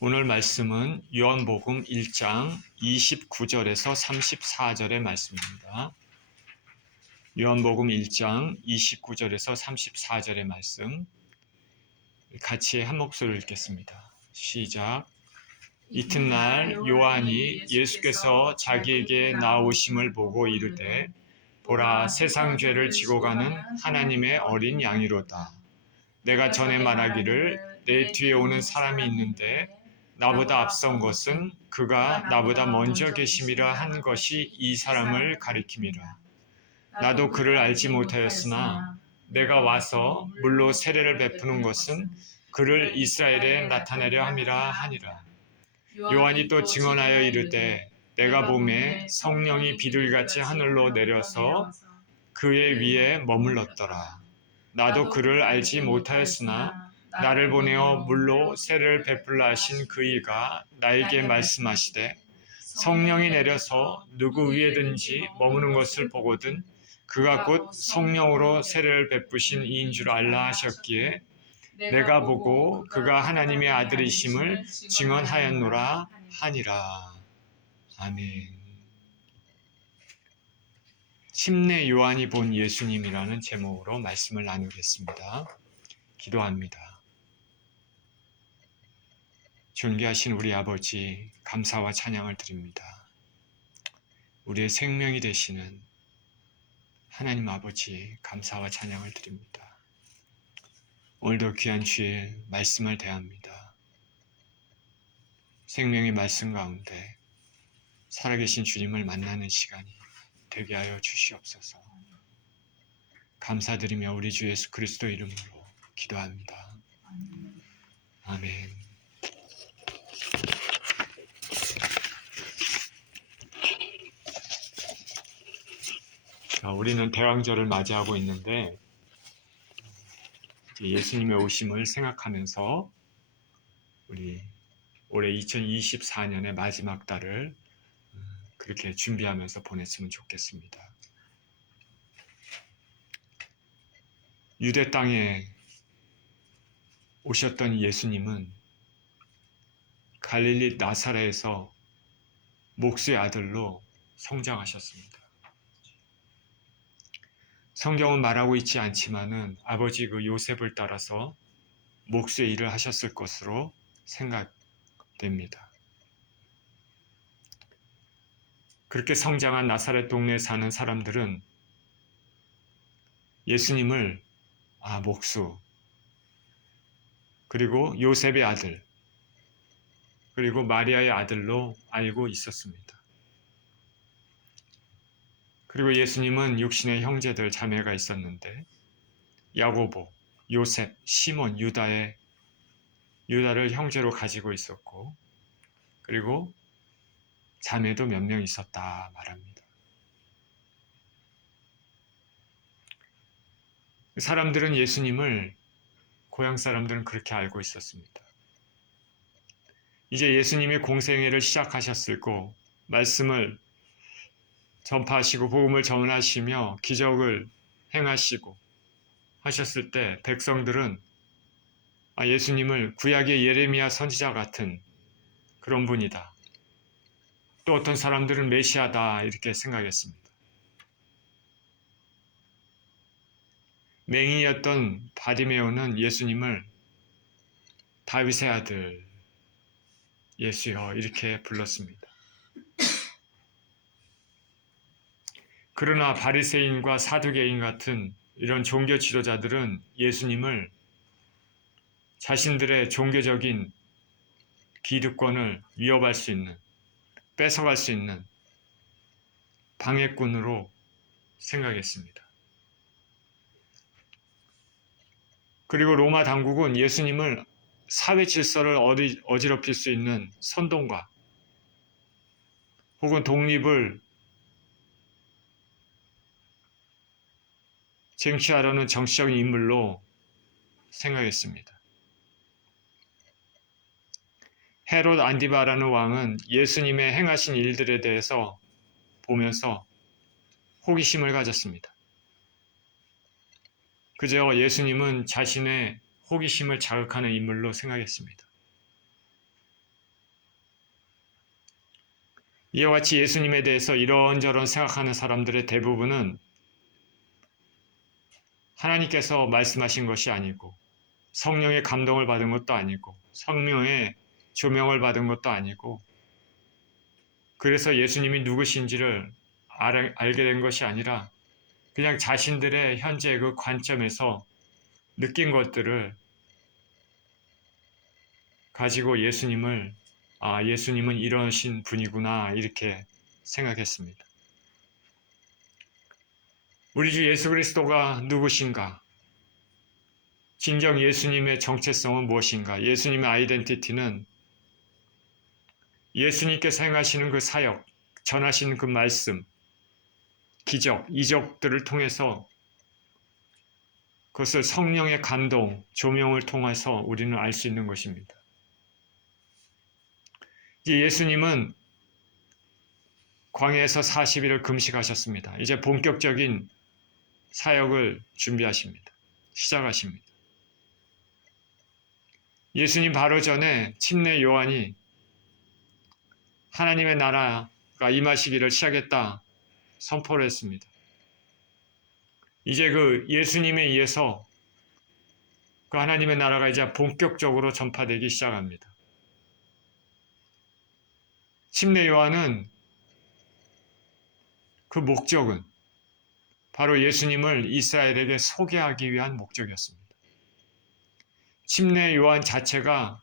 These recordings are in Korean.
오늘 말씀은 요한복음 1장 29절에서 34절의 말씀입니다. 요한복음 1장 29절에서 34절의 말씀 같이 한 목소리로 읽겠습니다. 시작. 이튿날 요한이 예수께서 자기에게 나오심을 보고 이르되 보라, 세상 죄를 지고 가는 하나님의 어린 양이로다. 내가 전에 말하기를 내 뒤에 오는 사람이 있는데 나보다 앞선 것은 그가 나보다 먼저 계심이라 한 것이 이 사람을 가리킴이라. 나도 그를 알지 못하였으나 내가 와서 물로 세례를 베푸는 것은 그를 이스라엘에 나타내려 함이라 하니라. 요한이 또 증언하여 이르되 내가 보매 성령이 비둘기같이 하늘로 내려서 그의 위에 머물렀더라. 나도 그를 알지 못하였으나 나를 보내어 물로 세례를 베풀라 하신 그이가 나에게 말씀하시되 성령이 내려서 누구 위에든지 머무는 것을 보거든 그가 곧 성령으로 세례를 베푸신 이인 줄 알라 하셨기에 내가 보고 그가 하나님의 아들이심을 증언하였노라 하니라. 아멘. 침례 요한이 본 예수님이라는 제목으로 말씀을 나누겠습니다. 기도합니다. 존귀하신 우리 아버지, 감사와 찬양을 드립니다. 우리의 생명이 되시는 하나님 아버지, 감사와 찬양을 드립니다. 오늘도 귀한 주의 말씀을 대합니다. 생명의 말씀 가운데 살아계신 주님을 만나는 시간이 되게 하여 주시옵소서. 감사드리며 우리 주 예수 그리스도 이름으로 기도합니다. 아멘. 자, 우리는 대왕절을 맞이하고 있는데 예수님의 오심을 생각하면서 우리 올해 2024년의 마지막 달을 그렇게 준비하면서 보냈으면 좋겠습니다. 유대 땅에 오셨던 예수님은 갈릴리 나사렛에서 목수의 아들로 성장하셨습니다. 성경은 말하고 있지 않지만은 아버지 그 요셉을 따라서 목수의 일을 하셨을 것으로 생각됩니다. 그렇게 성장한 나사렛 동네에 사는 사람들은 예수님을 목수, 그리고 요셉의 아들, 그리고 마리아의 아들로 알고 있었습니다. 그리고 예수님은 육신의 형제들 자매가 있었는데 야고보, 요셉, 시몬, 유다를 형제로 가지고 있었고 그리고 자매도 몇 명 있었다 말합니다. 사람들은 예수님을 고향 사람들은 그렇게 알고 있었습니다. 이제 예수님이 공생애를 시작하셨을고 말씀을 전파하시고 복음을 전하시며 기적을 행하시고 하셨을 때 백성들은 예수님을 구약의 예레미야 선지자 같은 그런 분이다. 또 어떤 사람들은 메시아다 이렇게 생각했습니다. 맹인이었던 바디메오는 예수님을 다윗의 아들 예수여 이렇게 불렀습니다. 그러나 바리새인과 사두개인 같은 이런 종교 지도자들은 예수님을 자신들의 종교적인 기득권을 위협할 수 있는, 뺏어갈 수 있는 방해꾼으로 생각했습니다. 그리고 로마 당국은 예수님을 사회 질서를 어지럽힐 수 있는 선동가 혹은 독립을 쟁취하려는 정치적인 인물로 생각했습니다. 헤롯 안디바라는 왕은 예수님의 행하신 일들에 대해서 보면서 호기심을 가졌습니다. 그저 예수님은 자신의 호기심을 자극하는 인물로 생각했습니다. 이와 같이 예수님에 대해서 이런저런 생각하는 사람들의 대부분은 하나님께서 말씀하신 것이 아니고 성령의 감동을 받은 것도 아니고 성령의 조명을 받은 것도 아니고 그래서 예수님이 누구신지를 알게 된 것이 아니라 그냥 자신들의 현재 그 관점에서 느낀 것들을 가지고 예수님은 이러신 분이구나 이렇게 생각했습니다. 우리 주 예수 그리스도가 누구신가? 진정 예수님의 정체성은 무엇인가? 예수님의 아이덴티티는 예수님께서 행하시는 그 사역, 전하시는 그 말씀, 기적, 이적들을 통해서 그것을 성령의 감동, 조명을 통해서 우리는 알 수 있는 것입니다. 이제 예수님은 광야에서 40일을 금식하셨습니다. 이제 본격적인 사역을 준비하십니다. 시작하십니다. 예수님 바로 전에 침례 요한이 하나님의 나라가 임하시기를 시작했다 선포를 했습니다. 이제 그 예수님에 의해서 그 하나님의 나라가 이제 본격적으로 전파되기 시작합니다. 침례 요한은 그 목적은 바로 예수님을 이스라엘에게 소개하기 위한 목적이었습니다. 침례 요한 자체가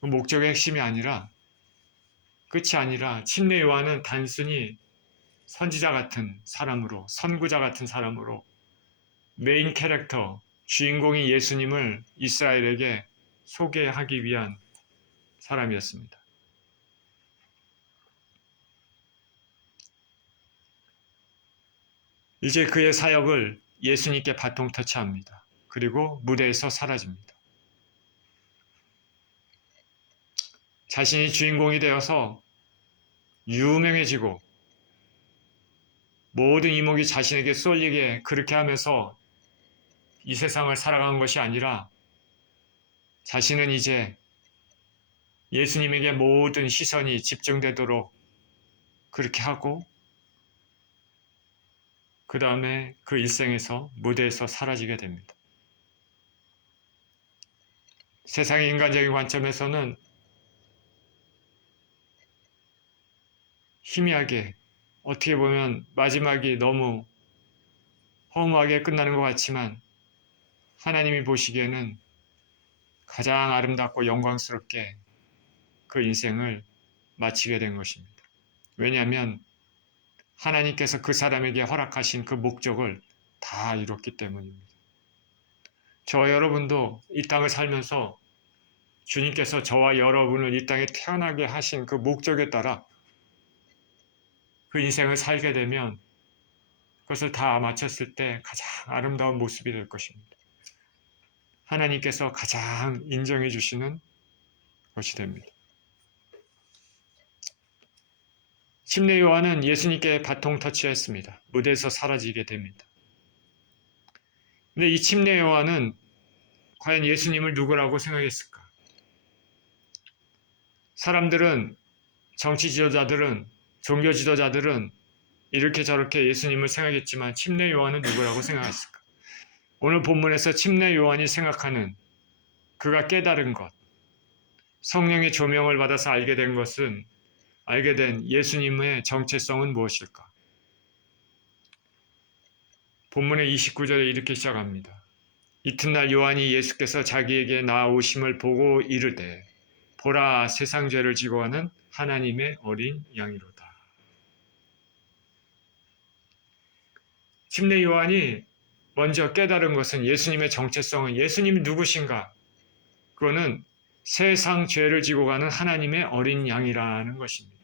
그 목적의 핵심이 아니라 끝이 아니라 침례 요한은 단순히 선지자 같은 사람으로 선구자 같은 사람으로 메인 캐릭터 주인공이 예수님을 이스라엘에게 소개하기 위한 사람이었습니다. 이제 그의 사역을 예수님께 바통 터치합니다. 그리고 무대에서 사라집니다. 자신이 주인공이 되어서 유명해지고 모든 이목이 자신에게 쏠리게 그렇게 하면서 이 세상을 살아간 것이 아니라 자신은 이제 예수님에게 모든 시선이 집중되도록 그렇게 하고 그 다음에 그 일생에서 무대에서 사라지게 됩니다. 세상의 인간적인 관점에서는 희미하게 어떻게 보면 마지막이 너무 허무하게 끝나는 것 같지만 하나님이 보시기에는 가장 아름답고 영광스럽게 그 인생을 마치게 된 것입니다. 왜냐하면 하나님께서 그 사람에게 허락하신 그 목적을 다 이뤘기 때문입니다. 저와 여러분도 이 땅을 살면서 주님께서 저와 여러분을 이 땅에 태어나게 하신 그 목적에 따라 그 인생을 살게 되면 그것을 다 마쳤을 때 가장 아름다운 모습이 될 것입니다. 하나님께서 가장 인정해 주시는 것이 됩니다. 침례 요한은 예수님께 바통 터치했습니다. 무대에서 사라지게 됩니다. 근데 이 침례 요한은 과연 예수님을 누구라고 생각했을까? 사람들은, 정치 지도자들은, 종교 지도자들은 이렇게 저렇게 예수님을 생각했지만 침례 요한은 누구라고 생각했을까? 오늘 본문에서 침례 요한이 생각하는 그가 깨달은 것, 성령의 조명을 받아서 알게 된 예수님의 정체성은 무엇일까? 본문의 29절에 이렇게 시작합니다. 이튿날 요한이 예수께서 자기에게 나오심을 보고 이르되 보라 세상 죄를 지고 가는 하나님의 어린 양이로다. 침례 요한이 먼저 깨달은 것은 예수님의 정체성은 예수님이 누구신가? 그거는 세상 죄를 지고 가는 하나님의 어린 양이라는 것입니다.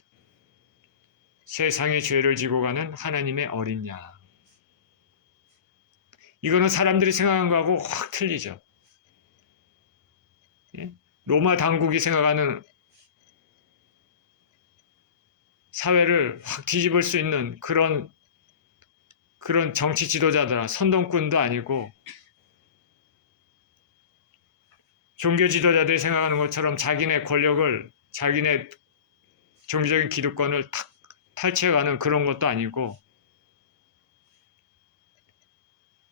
세상의 죄를 지고 가는 하나님의 어린 양. 이거는 사람들이 생각한 거하고 확 틀리죠. 로마 당국이 생각하는 사회를 확 뒤집을 수 있는 그런 정치 지도자들아, 선동꾼도 아니고 종교 지도자들이 생각하는 것처럼 자기네 권력을, 자기네 종교적인 기득권을 탁 탈취해가는 그런 것도 아니고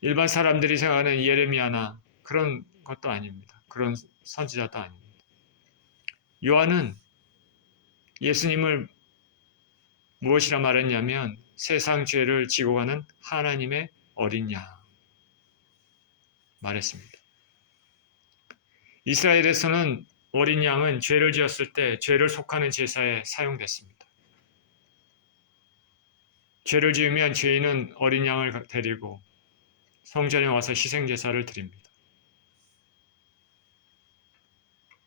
일반 사람들이 생각하는 예레미야나 그런 것도 아닙니다. 그런 선지자도 아닙니다. 요한은 예수님을 무엇이라 말했냐면 세상 죄를 지고 가는 하나님의 어린 양 말했습니다. 이스라엘에서는 어린 양은 죄를 지었을 때 죄를 속하는 제사에 사용됐습니다. 죄를 지으면 죄인은 어린 양을 데리고 성전에 와서 희생제사를 드립니다.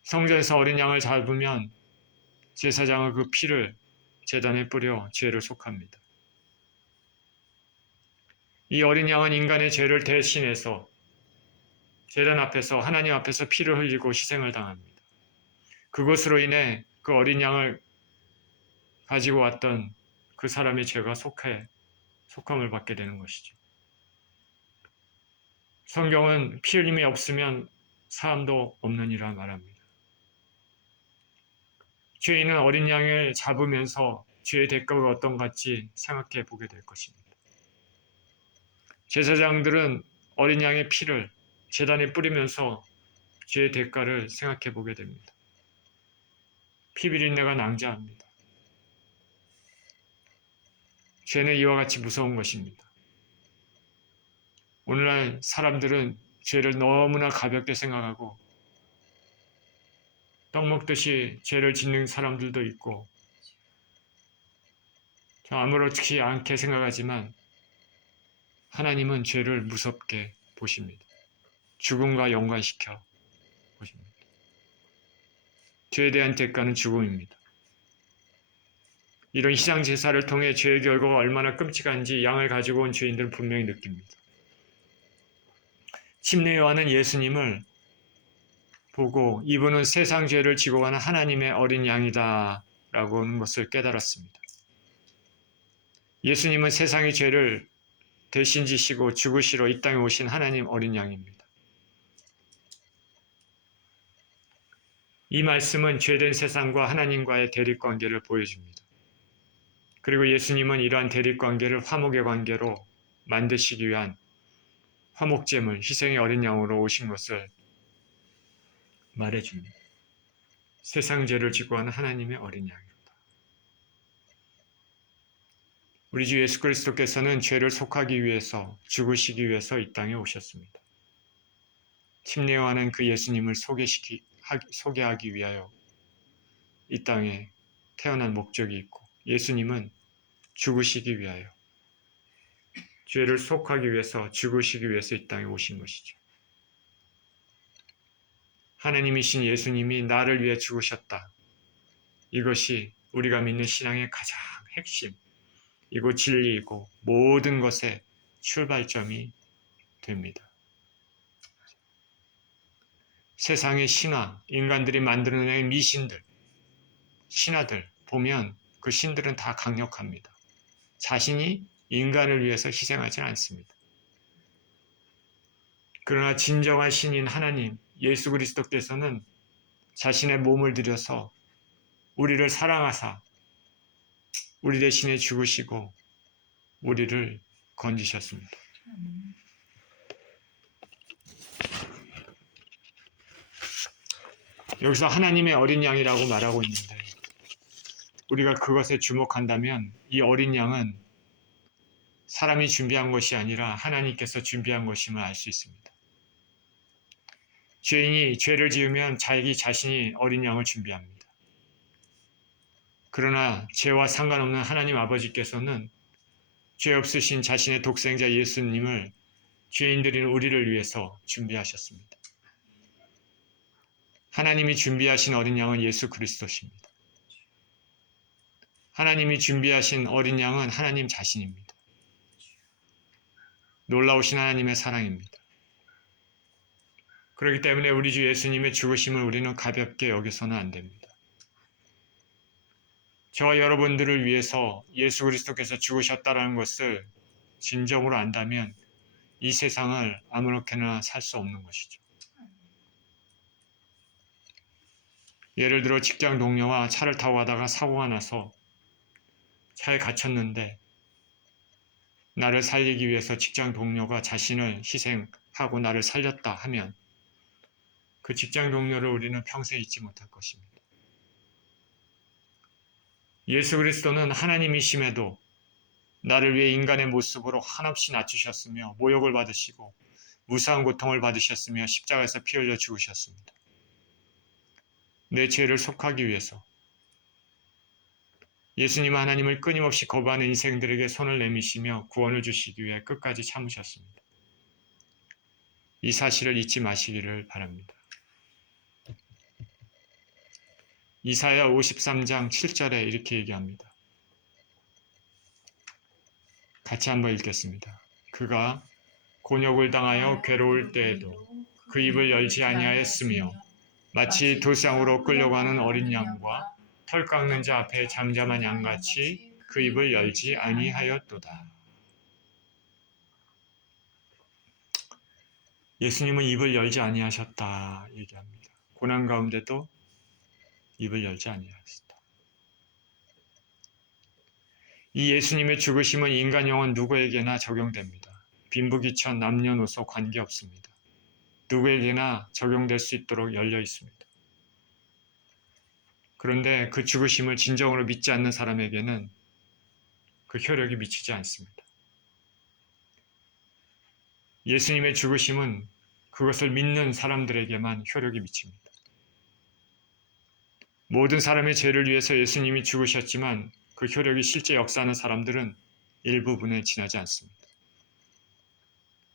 성전에서 어린 양을 잡으면 제사장은 그 피를 제단에 뿌려 죄를 속합니다. 이 어린 양은 인간의 죄를 대신해서 제단 앞에서 하나님 앞에서 피를 흘리고 희생을 당합니다. 그것으로 인해 그 어린 양을 가지고 왔던 그 사람의 죄가 속함을 받게 되는 것이죠. 성경은 피 흘림이 없으면 사함도 없느니라 말합니다. 죄인은 어린 양을 잡으면서 죄의 대가가 어떤 같지 생각해 보게 될 것입니다. 제사장들은 어린 양의 피를 제단에 뿌리면서 죄의 대가를 생각해 보게 됩니다. 피비린내가 낭자합니다. 죄는 이와 같이 무서운 것입니다. 오늘날 사람들은 죄를 너무나 가볍게 생각하고 떡 먹듯이 죄를 짓는 사람들도 있고 아무렇지 않게 생각하지만 하나님은 죄를 무섭게 보십니다. 죽음과 연관시켜 보십니다. 죄에 대한 대가는 죽음입니다. 이런 희생 제사를 통해 죄의 결과가 얼마나 끔찍한지 양을 가지고 온 죄인들은 분명히 느낍니다. 침례 요한은 예수님을 보고 이분은 세상 죄를 지고 가는 하나님의 어린 양이다 라고 하는 것을 깨달았습니다. 예수님은 세상의 죄를 대신 지시고 죽으시러 이 땅에 오신 하나님 어린 양입니다. 이 말씀은 죄된 세상과 하나님과의 대립관계를 보여줍니다. 그리고 예수님은 이러한 대립관계를 화목의 관계로 만드시기 위한 화목제물, 희생의 어린 양으로 오신 것을 말해줍니다. 세상 죄를 지고 가는 하나님의 어린 양이로다. 우리 주 예수 그리스도께서는 죄를 속하기 위해서 죽으시기 위해서 이 땅에 오셨습니다. 침례 요한은 그 예수님을 소개하기 위하여 이 땅에 태어난 목적이 있고 예수님은 죽으시기 위하여 죄를 속하기 위해서 죽으시기 위해서 이 땅에 오신 것이죠. 하나님이신 예수님이 나를 위해 죽으셨다. 이것이 우리가 믿는 신앙의 가장 핵심이고 진리이고 모든 것의 출발점이 됩니다. 세상의 신화, 인간들이 만들어낸 미신들, 신화들 보면 그 신들은 다 강력합니다. 자신이 인간을 위해서 희생하지 않습니다. 그러나 진정한 신인 하나님, 예수 그리스도께서는 자신의 몸을 들여서 우리를 사랑하사 우리 대신에 죽으시고 우리를 건지셨습니다. 여기서 하나님의 어린 양이라고 말하고 있는데 우리가 그것에 주목한다면 이 어린 양은 사람이 준비한 것이 아니라 하나님께서 준비한 것임을 알 수 있습니다. 죄인이 죄를 지으면 자기 자신이 어린 양을 준비합니다. 그러나 죄와 상관없는 하나님 아버지께서는 죄 없으신 자신의 독생자 예수님을 죄인들인 우리를 위해서 준비하셨습니다. 하나님이 준비하신 어린 양은 예수 그리스도십니다. 하나님이 준비하신 어린 양은 하나님 자신입니다. 놀라우신 하나님의 사랑입니다. 그렇기 때문에 우리 주 예수님의 죽으심을 우리는 가볍게 여겨서는 안 됩니다. 저와 여러분들을 위해서 예수 그리스도께서 죽으셨다는 것을 진정으로 안다면 이 세상을 아무렇게나 살 수 없는 것이죠. 예를 들어 직장 동료와 차를 타고 가다가 사고가 나서 차에 갇혔는데 나를 살리기 위해서 직장 동료가 자신을 희생하고 나를 살렸다 하면 그 직장 동료를 우리는 평생 잊지 못할 것입니다. 예수 그리스도는 하나님이심에도 나를 위해 인간의 모습으로 한없이 낮추셨으며 모욕을 받으시고 무사한 고통을 받으셨으며 십자가에서 피 흘려 죽으셨습니다. 내 죄를 속하기 위해서 예수님 하나님을 끊임없이 거부하는 인생들에게 손을 내미시며 구원을 주시기 위해 끝까지 참으셨습니다. 이 사실을 잊지 마시기를 바랍니다. 이사야 53장 7절에 이렇게 얘기합니다. 같이 한번 읽겠습니다. 그가 곤욕을 당하여 괴로울 때에도 그 입을 열지 아니하였으며 마치 도상으로 끌려가는 어린 양과 털 깎는 자 앞에 잠잠한 양같이 그 입을 열지 아니하였도다. 예수님은 입을 열지 아니하셨다 얘기합니다. 고난 가운데도 입을 열지 아니하셨다. 이 예수님의 죽으심은 인간 영혼 누구에게나 적용됩니다. 빈부귀천, 남녀노소 관계없습니다. 누구에게나 적용될 수 있도록 열려 있습니다. 그런데 그 죽으심을 진정으로 믿지 않는 사람에게는 그 효력이 미치지 않습니다. 예수님의 죽으심은 그것을 믿는 사람들에게만 효력이 미칩니다. 모든 사람의 죄를 위해서 예수님이 죽으셨지만 그 효력이 실제 역사하는 사람들은 일부분에 지나지 않습니다.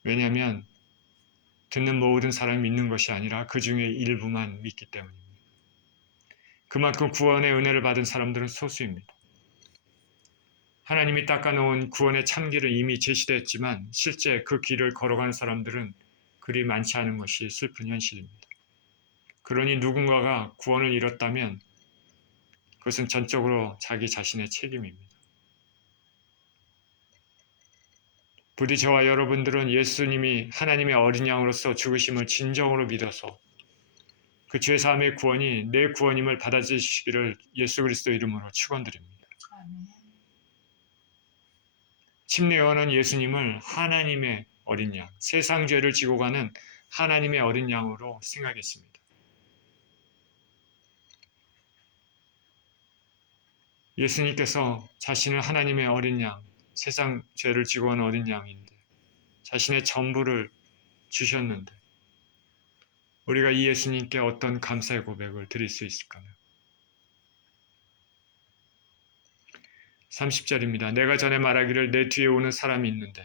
왜냐하면 듣는 모든 사람이 믿는 것이 아니라 그 중에 일부만 믿기 때문입니다. 그만큼 구원의 은혜를 받은 사람들은 소수입니다. 하나님이 닦아놓은 구원의 참길은 이미 제시됐지만 실제 그 길을 걸어간 사람들은 그리 많지 않은 것이 슬픈 현실입니다. 그러니 누군가가 구원을 잃었다면 그것은 전적으로 자기 자신의 책임입니다. 부디 저와 여러분들은 예수님이 하나님의 어린 양으로서 죽으심을 진정으로 믿어서 그 죄사함의 구원이 내 구원임을 받아주시기를 예수 그리스도 이름으로 축원드립니다. 침례요한은 예수님을 하나님의 어린 양, 세상 죄를 지고 가는 하나님의 어린 양으로 생각했습니다. 예수님께서 자신을 하나님의 어린 양, 세상 죄를 지고 가는 어린 양인데 자신의 전부를 주셨는데 우리가 이 예수님께 어떤 감사의 고백을 드릴 수 있을까요? 30절입니다. 내가 전에 말하기를 내 뒤에 오는 사람이 있는데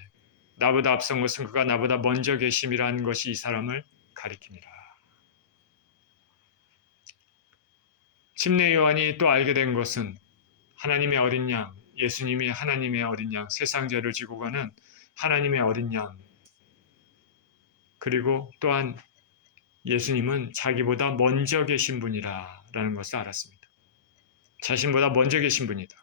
나보다 앞선 것은 그가 나보다 먼저 계심이라는 것이 이 사람을 가리킵니다. 침례 요한이 또 알게 된 것은 하나님의 어린 양, 예수님이 하나님의 어린 양, 세상 죄를 지고 가는 하나님의 어린 양, 그리고 또한 예수님은 자기보다 먼저 계신 분이라는 것을 알았습니다. 자신보다 먼저 계신 분이다.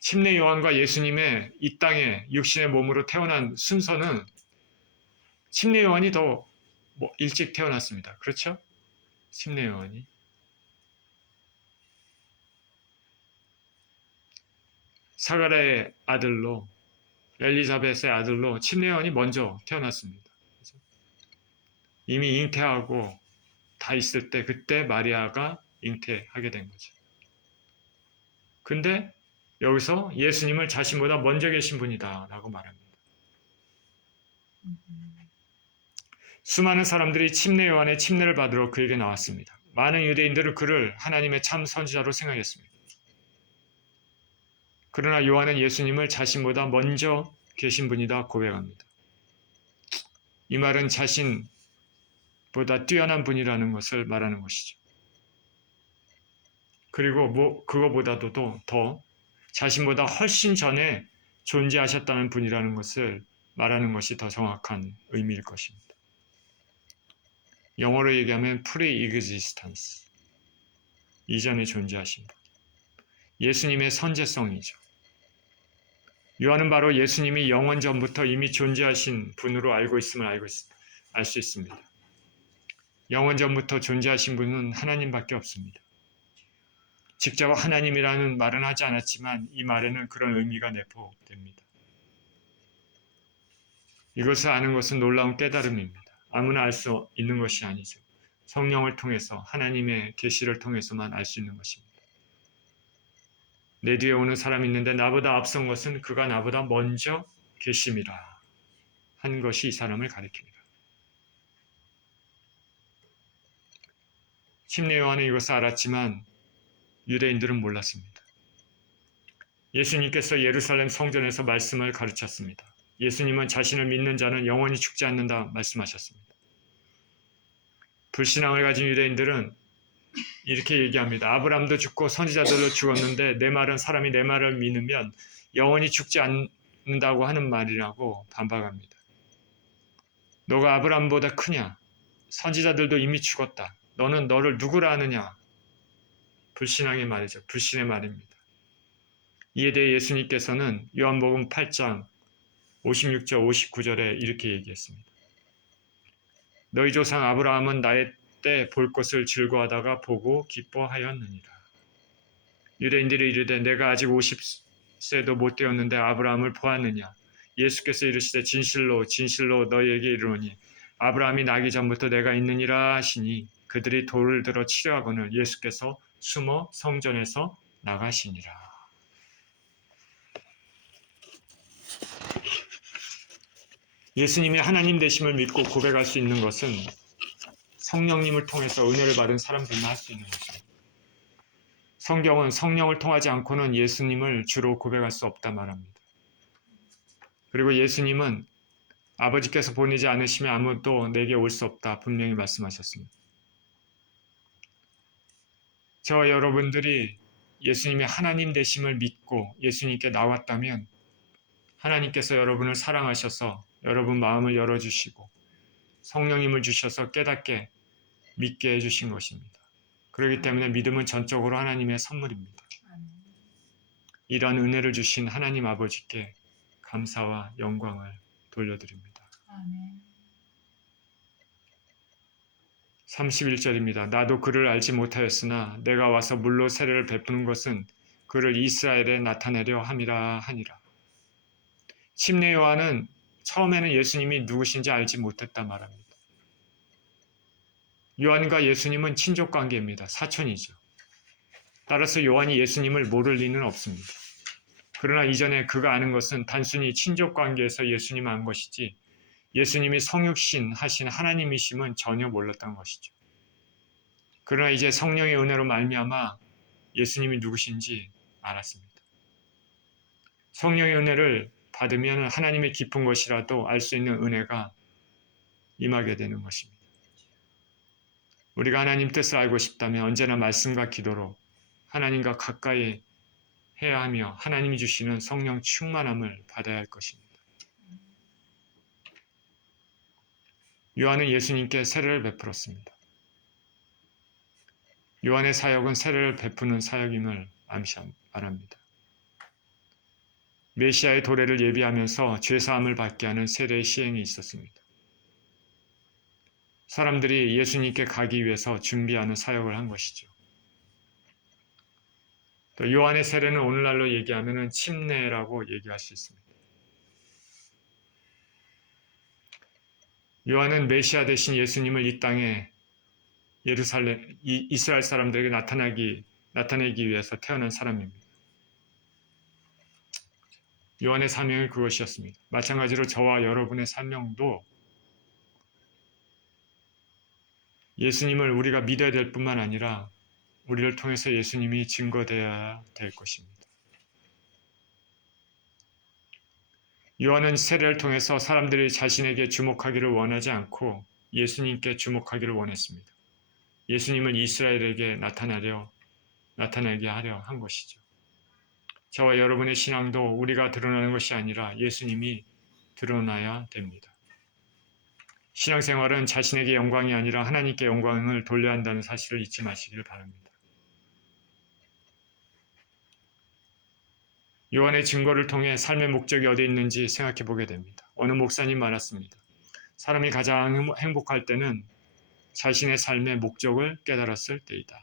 침례 요한과 예수님의 이 땅에 육신의 몸으로 태어난 순서는 침례 요한이 더 일찍 태어났습니다. 그렇죠? 침례 요한이. 사가랴의 아들로 엘리자벳의 아들로 침례 요한이 먼저 태어났습니다. 이미 잉태하고 다 있을 때 그때 마리아가 잉태하게 된 거죠. 근데 여기서 예수님을 자신보다 먼저 계신 분이다 라고 말합니다. 수많은 사람들이 침례 요한의 침례를 받으러 그에게 나왔습니다. 많은 유대인들은 그를 하나님의 참 선지자로 생각했습니다. 그러나 요한은 예수님을 자신보다 먼저 계신 분이다 고백합니다. 이 말은 자신보다 뛰어난 분이라는 것을 말하는 것이죠. 그리고 그거보다도 더 자신보다 훨씬 전에 존재하셨다는 분이라는 것을 말하는 것이 더 정확한 의미일 것입니다. 영어로 얘기하면 pre-existence, 이전에 존재하신 분. 예수님의 선제성이죠. 요한은 바로 예수님이 영원 전부터 이미 존재하신 분으로 알고 있음을 알고 있습니다. 알 수 있습니다. 영원전부터 존재하신 분은 하나님밖에 없습니다. 직접 하나님이라는 말은 하지 않았지만 이 말에는 그런 의미가 내포됩니다. 이것을 아는 것은 놀라운 깨달음입니다. 아무나 알 수 있는 것이 아니죠. 성령을 통해서 하나님의 계시를 통해서만 알 수 있는 것입니다. 내 뒤에 오는 사람이 있는데 나보다 앞선 것은 그가 나보다 먼저 계심이라 한 것이 이 사람을 가리킵니다. 침례 요한은 이것을 알았지만 유대인들은 몰랐습니다. 예수님께서 예루살렘 성전에서 말씀을 가르쳤습니다. 예수님은 자신을 믿는 자는 영원히 죽지 않는다 말씀하셨습니다. 불신앙을 가진 유대인들은 이렇게 얘기합니다. 아브라함도 죽고 선지자들도 죽었는데 내 말은 사람이 내 말을 믿으면 영원히 죽지 않는다고 하는 말이라고 반박합니다. 너가 아브라함보다 크냐? 선지자들도 이미 죽었다. 너는 너를 누구라 하느냐? 불신앙의 말이죠. 불신의 말입니다. 이에 대해 예수님께서는 요한복음 8장 56절 59절에 이렇게 얘기했습니다. 너희 조상 아브라함은 나의 때 볼 것을 즐거워하다가 보고 기뻐하였느니라. 유대인들이 이르되 내가 아직 50세도 못 되었는데 아브라함을 보았느냐? 예수께서 이르시되 진실로 진실로 너희에게 이르노니 아브라함이 나기 전부터 내가 있느니라 하시니 그들이 돌을 들어 치려하거늘 예수께서 숨어 성전에서 나가시니라. 예수님이 하나님 되심을 믿고 고백할 수 있는 것은 성령님을 통해서 은혜를 받은 사람들만 할 수 있는 것입니다. 성경은 성령을 통하지 않고는 예수님을 주로 고백할 수 없다 말합니다. 그리고 예수님은 아버지께서 보내지 않으시면 아무도 내게 올 수 없다 분명히 말씀하셨습니다. 저와 여러분들이 예수님의 하나님 되심을 믿고 예수님께 나왔다면 하나님께서 여러분을 사랑하셔서 여러분 마음을 열어주시고 성령님을 주셔서 깨닫게 믿게 해주신 것입니다. 그렇기 때문에 믿음은 전적으로 하나님의 선물입니다. 이러한 은혜를 주신 하나님 아버지께 감사와 영광을 돌려드립니다. 31절입니다. 나도 그를 알지 못하였으나 내가 와서 물로 세례를 베푸는 것은 그를 이스라엘에 나타내려 함이라 하니라. 침례 요한은 처음에는 예수님이 누구신지 알지 못했다 말합니다. 요한과 예수님은 친족 관계입니다. 사촌이죠. 따라서 요한이 예수님을 모를 리는 없습니다. 그러나 이전에 그가 아는 것은 단순히 친족 관계에서 예수님 안 것이지 예수님이 성육신 하신 하나님이심은 전혀 몰랐던 것이죠. 그러나 이제 성령의 은혜로 말미암아 예수님이 누구신지 알았습니다. 성령의 은혜를 받으면 하나님의 깊은 것이라도 알 수 있는 은혜가 임하게 되는 것입니다. 우리가 하나님 뜻을 알고 싶다면 언제나 말씀과 기도로 하나님과 가까이 해야 하며 하나님이 주시는 성령 충만함을 받아야 할 것입니다. 요한은 예수님께 세례를 베풀었습니다. 요한의 사역은 세례를 베푸는 사역임을 암시합니다. 메시아의 도래를 예비하면서 죄사함을 받게 하는 세례의 시행이 있었습니다. 사람들이 예수님께 가기 위해서 준비하는 사역을 한 것이죠. 또 요한의 세례는 오늘날로 얘기하면 침례라고 얘기할 수 있습니다. 요한은 메시아 대신 예수님을 이 땅에 이스라엘 사람들에게 나타내기 위해서 태어난 사람입니다. 요한의 사명이 그것이었습니다. 마찬가지로 저와 여러분의 사명도 예수님을 우리가 믿어야 될 뿐만 아니라 우리를 통해서 예수님이 증거되어야 될 것입니다. 요한은 세례를 통해서 사람들이 자신에게 주목하기를 원하지 않고 예수님께 주목하기를 원했습니다. 예수님을 이스라엘에게 나타나게 하려 한 것이죠. 저와 여러분의 신앙도 우리가 드러나는 것이 아니라 예수님이 드러나야 됩니다. 신앙생활은 자신에게 영광이 아니라 하나님께 영광을 돌려야 한다는 사실을 잊지 마시길 바랍니다. 요한의 증거를 통해 삶의 목적이 어디 있는지 생각해 보게 됩니다. 어느 목사님 말았습니다. 사람이 가장 행복할 때는 자신의 삶의 목적을 깨달았을 때이다.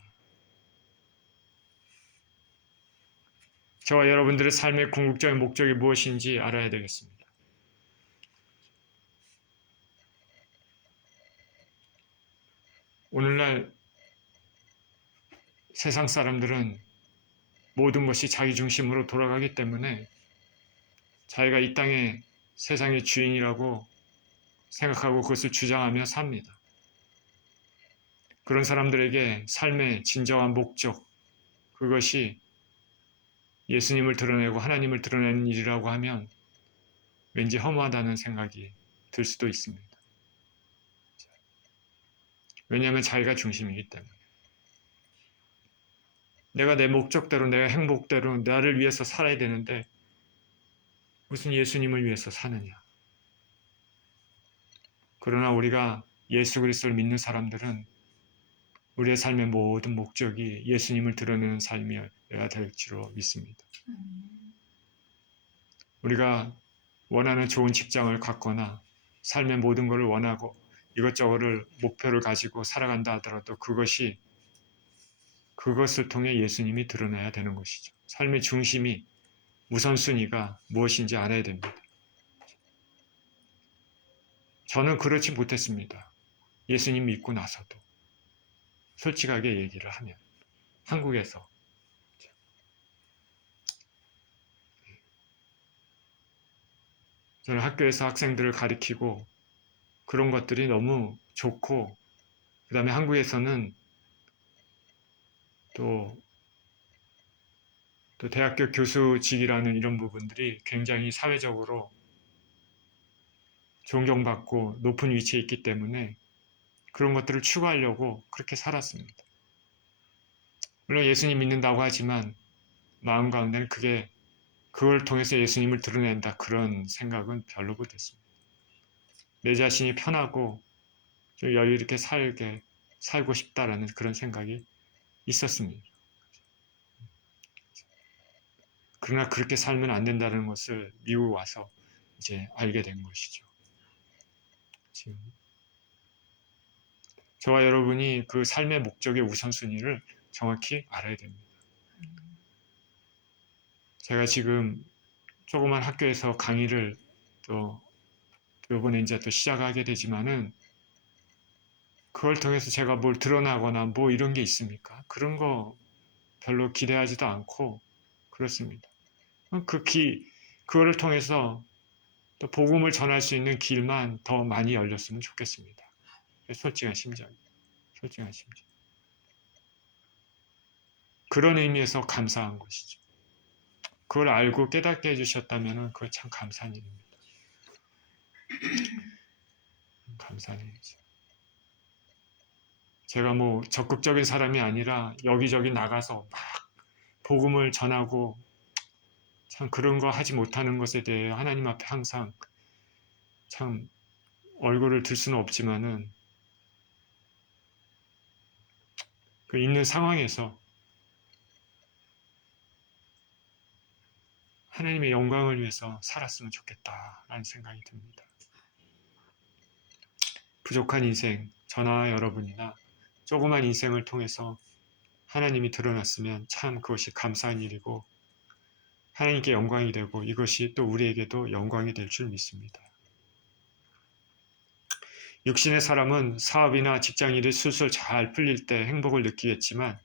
저와 여러분들의 삶의 궁극적인 목적이 무엇인지 알아야 되겠습니다. 오늘날 세상 사람들은 모든 것이 자기 중심으로 돌아가기 때문에 자기가 이 땅의 세상의 주인이라고 생각하고 그것을 주장하며 삽니다. 그런 사람들에게 삶의 진정한 목적, 그것이 예수님을 드러내고 하나님을 드러내는 일이라고 하면 왠지 허무하다는 생각이 들 수도 있습니다. 왜냐하면 자기가 중심이기 때문에. 내가 내 목적대로, 내 행복대로 나를 위해서 살아야 되는데 무슨 예수님을 위해서 사느냐. 그러나 우리가 예수 그리스도를 믿는 사람들은 우리의 삶의 모든 목적이 예수님을 드러내는 삶이어야 될 줄로 믿습니다. 우리가 원하는 좋은 직장을 갖거나 삶의 모든 것을 원하고 이것저것을 목표를 가지고 살아간다 하더라도 그것을 통해 예수님이 드러나야 되는 것이죠. 삶의 중심이 우선순위가 무엇인지 알아야 됩니다. 저는 그렇지 못했습니다. 예수님 믿고 나서도. 솔직하게 얘기를 하면 한국에서 저는 학교에서 학생들을 가리키고 그런 것들이 너무 좋고 그 다음에 한국에서는 또 대학교 교수직이라는 이런 부분들이 굉장히 사회적으로 존경받고 높은 위치에 있기 때문에 그런 것들을 추구하려고 그렇게 살았습니다. 물론 예수님 믿는다고 하지만 마음 가운데는 그걸 통해서 예수님을 드러낸다 그런 생각은 별로 못했습니다. 내 자신이 편하고 좀 여유 있게 살고 싶다라는 그런 생각이 있었습니다. 그러나 그렇게 살면 안 된다는 것을 미국 와서 이제 알게 된 것이죠. 지금 저와 여러분이 그 삶의 목적의 우선순위를 정확히 알아야 됩니다. 제가 지금 조그만 학교에서 강의를 또 이번에 이제 또 시작하게 되지만은 그걸 통해서 제가 뭘 드러나거나 뭐 이런 게 있습니까? 그런 거 별로 기대하지도 않고 그렇습니다. 그거를 통해서 또 복음을 전할 수 있는 길만 더 많이 열렸으면 좋겠습니다. 솔직한 심정. 그런 의미에서 감사한 것이죠. 그걸 알고 깨닫게 해주셨다면 그거 참 감사한 일입니다. 감사한 일이죠. 제가 뭐 적극적인 사람이 아니라 여기저기 나가서 막 복음을 전하고 참 그런 거 하지 못하는 것에 대해 하나님 앞에 항상 참 얼굴을 들 수는 없지만은 그 있는 상황에서 하나님의 영광을 위해서 살았으면 좋겠다라는 생각이 듭니다. 부족한 인생, 저나 여러분이나 조그만 인생을 통해서 하나님이 드러났으면 참 그것이 감사한 일이고 하나님께 영광이 되고 이것이 또 우리에게도 영광이 될 줄 믿습니다. 육신의 사람은 사업이나 직장일이 술술 잘 풀릴 때 행복을 느끼겠지만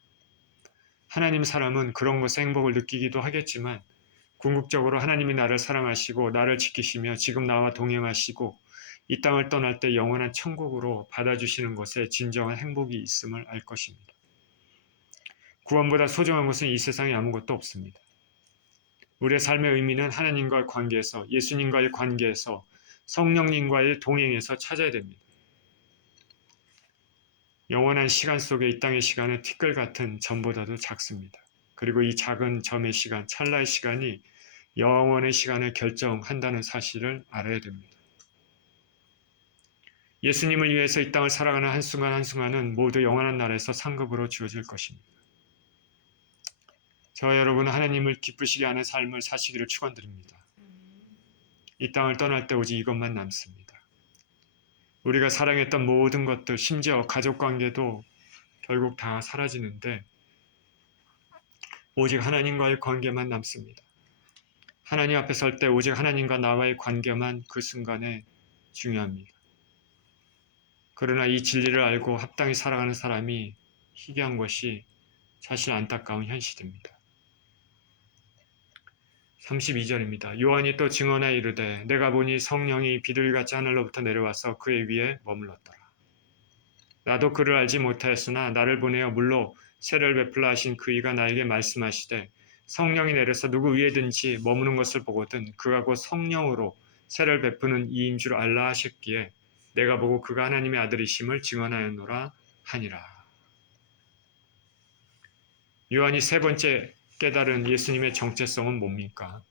하나님 사람은 그런 것에 행복을 느끼기도 하겠지만 궁극적으로 하나님이 나를 사랑하시고 나를 지키시며 지금 나와 동행하시고 이 땅을 떠날 때 영원한 천국으로 받아주시는 것에 진정한 행복이 있음을 알 것입니다. 구원보다 소중한 것은 이 세상에 아무것도 없습니다. 우리의 삶의 의미는 하나님과의 관계에서, 예수님과의 관계에서, 성령님과의 동행에서 찾아야 됩니다. 영원한 시간 속에 이 땅의 시간은 티끌 같은 점보다도 작습니다. 그리고 이 작은 점의 시간, 찰나의 시간이 영원의 시간을 결정한다는 사실을 알아야 됩니다. 예수님을 위해서 이 땅을 살아가는 한순간 한순간은 모두 영원한 나라에서 상급으로 주어질 것입니다. 저와 여러분은 하나님을 기쁘시게 하는 삶을 사시기를 축원드립니다. 이 땅을 떠날 때 오직 이것만 남습니다. 우리가 사랑했던 모든 것들, 심지어 가족관계도 결국 다 사라지는데 오직 하나님과의 관계만 남습니다. 하나님 앞에 설 때 오직 하나님과 나와의 관계만 그 순간에 중요합니다. 그러나 이 진리를 알고 합당히 살아가는 사람이 희귀한 것이 사실 안타까운 현실입니다. 32절입니다. 요한이 또 증언하여 이르되 내가 보니 성령이 비둘기같이 하늘로부터 내려와서 그의 위에 머물렀더라. 나도 그를 알지 못하였으나 나를 보내어 물로 세례를 베풀라 하신 그이가 나에게 말씀하시되 성령이 내려서 누구 위에든지 머무는 것을 보거든 그가 곧 성령으로 세례를 베푸는 이인 줄 알라 하셨기에 내가 보고 그가 하나님의 아들이심을 증언하였노라 하니라. 요한이 세 번째 깨달은 예수님의 정체성은 뭡니까?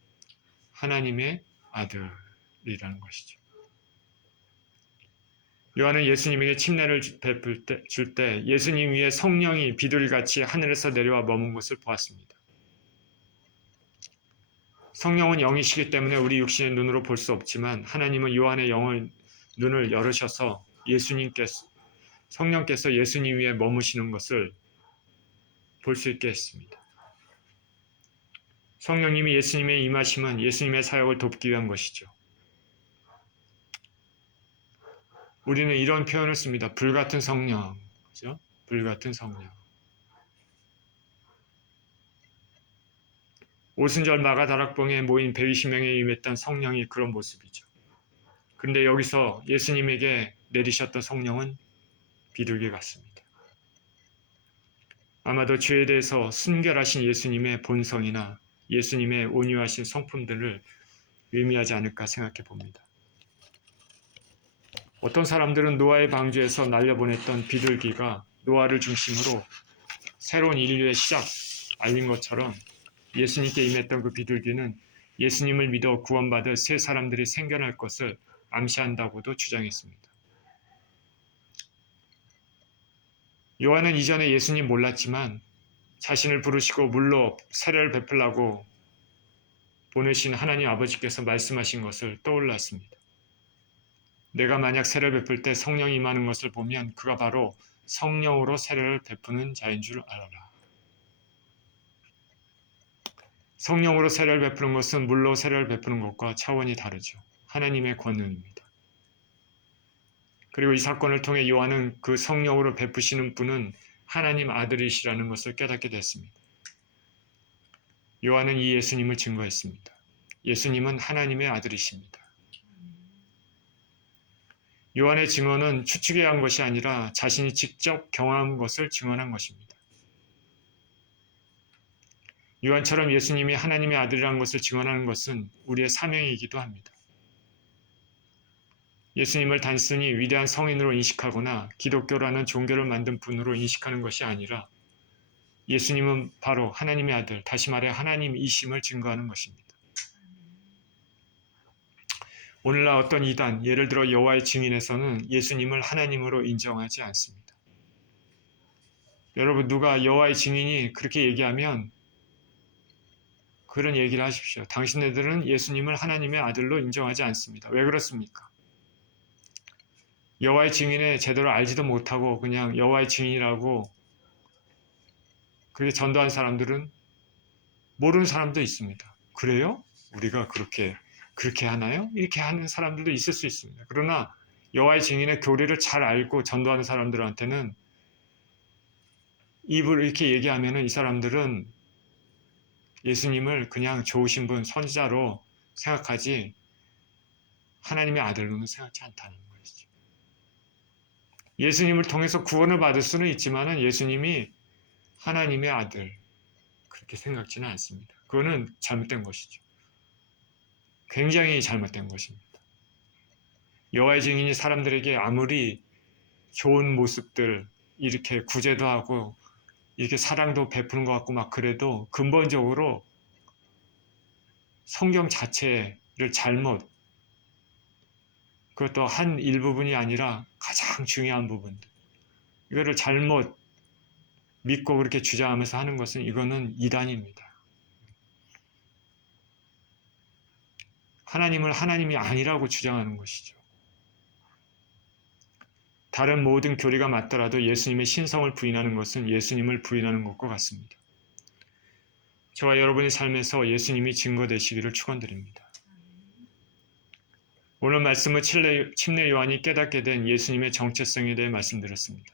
하나님의 아들이라는 것이죠. 요한은 예수님에게 침례를 줄 때 예수님 위에 성령이 비둘기같이 하늘에서 내려와 머문 것을 보았습니다. 성령은 영이시기 때문에 우리 육신의 눈으로 볼 수 없지만 하나님은 요한의 눈을 열으셔서 성령께서 예수님 위에 머무시는 것을 볼 수 있게 했습니다. 성령님이 예수님의 임하심은 예수님의 사역을 돕기 위한 것이죠. 우리는 이런 표현을 씁니다. 불같은 성령. 그죠? 불같은 성령. 오순절 마가다락봉에 모인 120명에 임했던 성령이 그런 모습이죠. 그런데 여기서 예수님에게 내리셨던 성령은 비둘기 같습니다. 아마도 죄에 대해서 순결하신 예수님의 본성이나 예수님의 온유하신 성품들을 의미하지 않을까 생각해 봅니다. 어떤 사람들은 노아의 방주에서 날려보냈던 비둘기가 노아를 중심으로 새로운 인류의 시작 알린 것처럼 예수님께 임했던 그 비둘기는 예수님을 믿어 구원받을 새 사람들이 생겨날 것을 암시한다고도 주장했습니다. 요한은 이전에 예수님 몰랐지만 자신을 부르시고 물로 세례를 베풀라고 보내신 하나님 아버지께서 말씀하신 것을 떠올랐습니다. 내가 만약 세례를 베풀 때 성령이 임하는 것을 보면 그가 바로 성령으로 세례를 베푸는 자인 줄 알아라. 성령으로 세례를 베푸는 것은 물로 세례를 베푸는 것과 차원이 다르죠. 하나님의 권능입니다. 그리고 이 사건을 통해 요한은 그 성령으로 베푸시는 분은 하나님 아들이시라는 것을 깨닫게 됐습니다. 요한은 이 예수님을 증거했습니다. 예수님은 하나님의 아들이십니다. 요한의 증언은 추측에 한 것이 아니라 자신이 직접 경험한 것을 증언한 것입니다. 요한처럼 예수님이 하나님의 아들이라는 것을 증언하는 것은 우리의 사명이기도 합니다. 예수님을 단순히 위대한 성인으로 인식하거나 기독교라는 종교를 만든 분으로 인식하는 것이 아니라 예수님은 바로 하나님의 아들, 다시 말해 하나님이심을 증거하는 것입니다. 오늘날 어떤 이단, 예를 들어 여호와의 증인에서는 예수님을 하나님으로 인정하지 않습니다. 여러분, 누가 여호와의 증인이 그렇게 얘기하면 그런 얘기를 하십시오. 당신네들은 예수님을 하나님의 아들로 인정하지 않습니다. 왜 그렇습니까? 여호와의 증인을 제대로 알지도 못하고 그냥 여호와의 증인이라고 그렇게 전도한 사람들은 모르는 사람도 있습니다. 그래요? 우리가 그렇게 하나요? 이렇게 하는 사람들도 있을 수 있습니다. 그러나 여호와의 증인의 교리를 잘 알고 전도하는 사람들한테는 입을 이렇게 얘기하면은 이 사람들은 예수님을 그냥 좋으신 분, 선지자로 생각하지 하나님의 아들로는 생각지 않다는 것이죠. 예수님을 통해서 구원을 받을 수는 있지만은 예수님이 하나님의 아들 그렇게 생각지는 않습니다. 그거는 잘못된 것이죠. 굉장히 잘못된 것입니다. 여호와의 증인이 사람들에게 아무리 좋은 모습들 이렇게 구제도 하고 이렇게 사랑도 베푸는 것 같고 막 그래도 근본적으로 성경 자체를 잘못 그것도 한 일부분이 아니라 가장 중요한 부분들 이거를 잘못 믿고 그렇게 주장하면서 하는 것은 이거는 이단입니다. 하나님을 하나님이 아니라고 주장하는 것이죠. 다른 모든 교리가 맞더라도 예수님의 신성을 부인하는 것은 예수님을 부인하는 것과 같습니다. 저와 여러분의 삶에서 예수님이 증거되시기를 축원드립니다. 오늘 말씀은 침례 요한이 깨닫게 된 예수님의 정체성에 대해 말씀드렸습니다.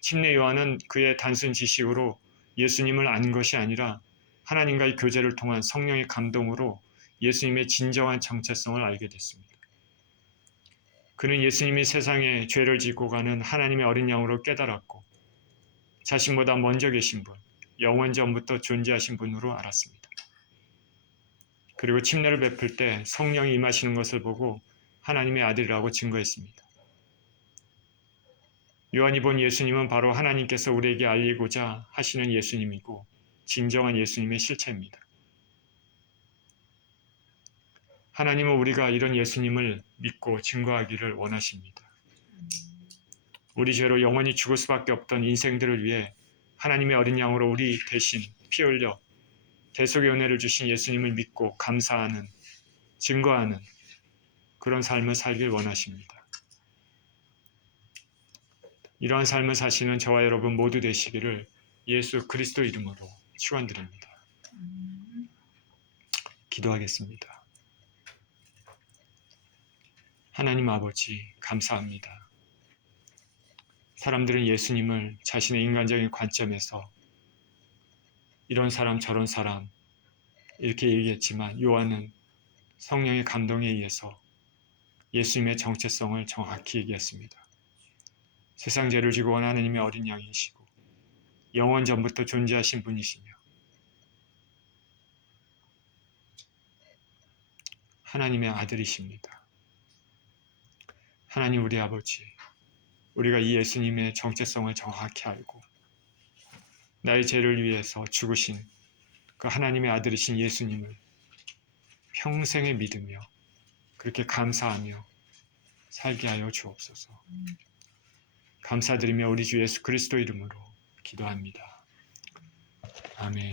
침례 요한은 그의 단순 지식으로 예수님을 안 것이 아니라 하나님과의 교제를 통한 성령의 감동으로 예수님의 진정한 정체성을 알게 됐습니다. 그는 예수님이 세상에 죄를 짓고 가는 하나님의 어린 양으로 깨달았고 자신보다 먼저 계신 분, 영원 전부터 존재하신 분으로 알았습니다. 그리고 침례를 베풀 때 성령이 임하시는 것을 보고 하나님의 아들이라고 증거했습니다. 요한이 본 예수님은 바로 하나님께서 우리에게 알리고자 하시는 예수님이고 진정한 예수님의 실체입니다. 하나님은 우리가 이런 예수님을 믿고 증거하기를 원하십니다. 우리 죄로 영원히 죽을 수밖에 없던 인생들을 위해 하나님의 어린 양으로 우리 대신 피 흘려 대속의 은혜를 주신 예수님을 믿고 감사하는, 증거하는 그런 삶을 살길 원하십니다. 이러한 삶을 사시는 저와 여러분 모두 되시기를 예수 그리스도 이름으로 축원드립니다. 기도하겠습니다. 하나님 아버지 감사합니다. 사람들은 예수님을 자신의 인간적인 관점에서 이런 사람 저런 사람 이렇게 얘기했지만 요한은 성령의 감동에 의해서 예수님의 정체성을 정확히 얘기했습니다. 세상 죄를 지고 온 하나님의 어린 양이시고 영원 전부터 존재하신 분이시며 하나님의 아들이십니다. 하나님 우리 아버지, 우리가 이 예수님의 정체성을 정확히 알고 나의 죄를 위해서 죽으신 그 하나님의 아들이신 예수님을 평생에 믿으며 그렇게 감사하며 살게 하여 주옵소서. 감사드리며 우리 주 예수 그리스도 이름으로 기도합니다. 아멘.